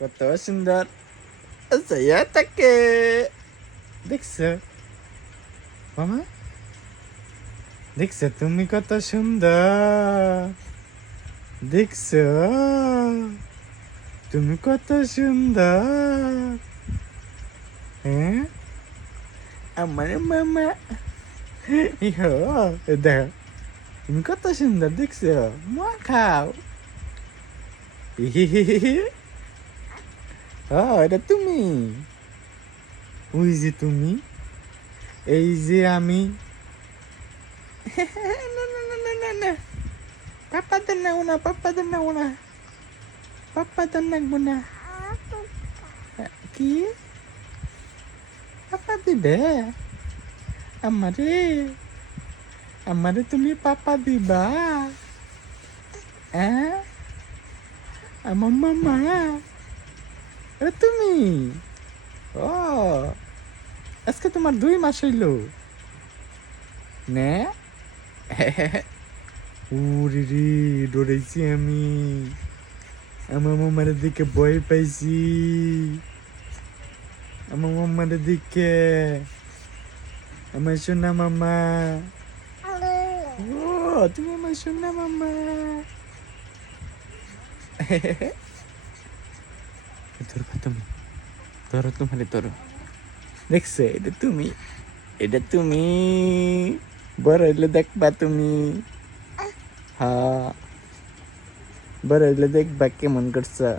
কত সুন্দর saya take দেখছো মামা দেখছো তুমি কত সুন্দর দেখছো তুমি কত সুন্দর হ্যাঁ আমার মামা ইহো দেখো তুমি কত সুন্দর দেখছো মা খাও এটা তুমি ওই যে তুমি এই যে আমি না না না না না না পাপা তো নাও না পাপা তো নাও না পাপা তো নাকবো না কি পাপা দিবে আমারে তুমি পাপা দিবা আমার মামা এটা তুমি ও আজকে তোমার 2 মাস হইলো নে ওরে রে ডরেছি আমি আমার মামার দিকে ভয় পাইছি আমার মামার দিকে আমার সোনা মামা ও তুমি আমার সোনা মামা ধরবা তুমি ধরো তোমারে ধরো দেখছো এটা তুমি বড় হইলে দেখবা তুমি হ্যাঁ বড় হইলে দেখবা কেমন করছো